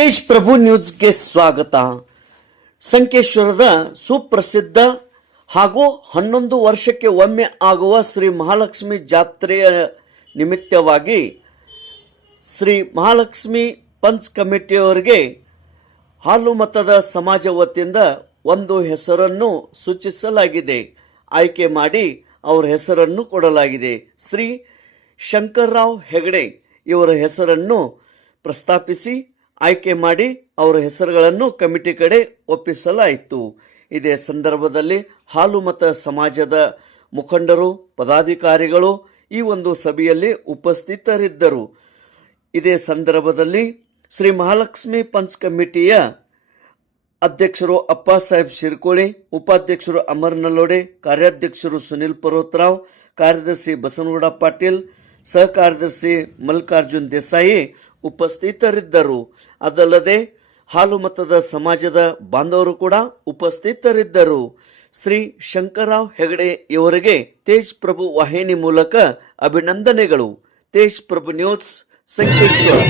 ತೇಜ್ ಪ್ರಭು ನ್ಯೂಸ್ಗೆ ಸ್ವಾಗತ. ಸಂಕೇಶ್ವರದ ಸುಪ್ರಸಿದ್ಧ ಹಾಗೂ 11 ವರ್ಷಕ್ಕೆ ಒಮ್ಮೆ ಆಗುವ ಶ್ರೀ ಮಹಾಲಕ್ಷ್ಮಿ ಜಾತ್ರೆಯ ನಿಮಿತ್ತವಾಗಿ ಶ್ರೀ ಮಹಾಲಕ್ಷ್ಮಿ ಪಂಚ್ ಕಮಿಟಿಯವರಿಗೆ ಹಾಲು ಮತದ ಸಮಾಜ ವತಿಯಿಂದ ಒಂದು ಹೆಸರನ್ನು ಸೂಚಿಸಲಾಗಿದೆ. ಆಯ್ಕೆ ಮಾಡಿ ಅವರ ಹೆಸರನ್ನು ಕೊಡಲಾಗಿದೆ. ಶ್ರೀ ಶಂಕರರಾವ್ ಹೆಗಡೆ ಇವರ ಹೆಸರನ್ನು ಪ್ರಸ್ತಾಪಿಸಿ ಆಯ್ಕೆ ಮಾಡಿ ಅವರ ಹೆಸರುಗಳನ್ನು ಕಮಿಟಿ ಕಡೆ ಒಪ್ಪಿಸಲಾಯಿತು. ಇದೇ ಸಂದರ್ಭದಲ್ಲಿ ಹಾಲು ಮತ ಸಮಾಜದ ಮುಖಂಡರು, ಪದಾಧಿಕಾರಿಗಳು ಈ ಒಂದು ಸಭೆಯಲ್ಲಿ ಉಪಸ್ಥಿತರಿದ್ದರು. ಇದೇ ಸಂದರ್ಭದಲ್ಲಿ ಶ್ರೀ ಮಹಾಲಕ್ಷ್ಮಿ ಪಂಚ್ ಕಮಿಟಿಯ ಅಧ್ಯಕ್ಷರು ಅಪ್ಪ ಸಾಹೇಬ್ ಶಿರ್ಕೋಳಿ, ಉಪಾಧ್ಯಕ್ಷರು ಅಮರ್ ನಲ್ಲೋಡೆ, ಕಾರ್ಯಾಧ್ಯಕ್ಷರು ಸುನಿಲ್ ಪರ್ವತರಾವ್, ಕಾರ್ಯದರ್ಶಿ ಬಸನಗೌಡ ಪಾಟೀಲ್, ಸಹ ಕಾರ್ಯದರ್ಶಿ ಮಲ್ಲಿಕಾರ್ಜುನ್ ದೇಸಾಯಿ ಉಪಸ್ಥಿತರಿದ್ದರು. ಅದಲ್ಲದೆ ಹಾಲು ಮತದ ಸಮಾಜದ ಬಾಂಧವರು ಕೂಡ ಉಪಸ್ಥಿತರಿದ್ದರು. ಶ್ರೀ ಶಂಕರರಾವ್ ಹೆಗಡೆ ಇವರಿಗೆ ತೇಜ್ ಪ್ರಭು ವಾಹಿನಿ ಮೂಲಕ ಅಭಿನಂದನೆಗಳು. ತೇಜ್ ಪ್ರಭು ನ್ಯೂಸ್, ಸಂಕೇಶ್ವರ.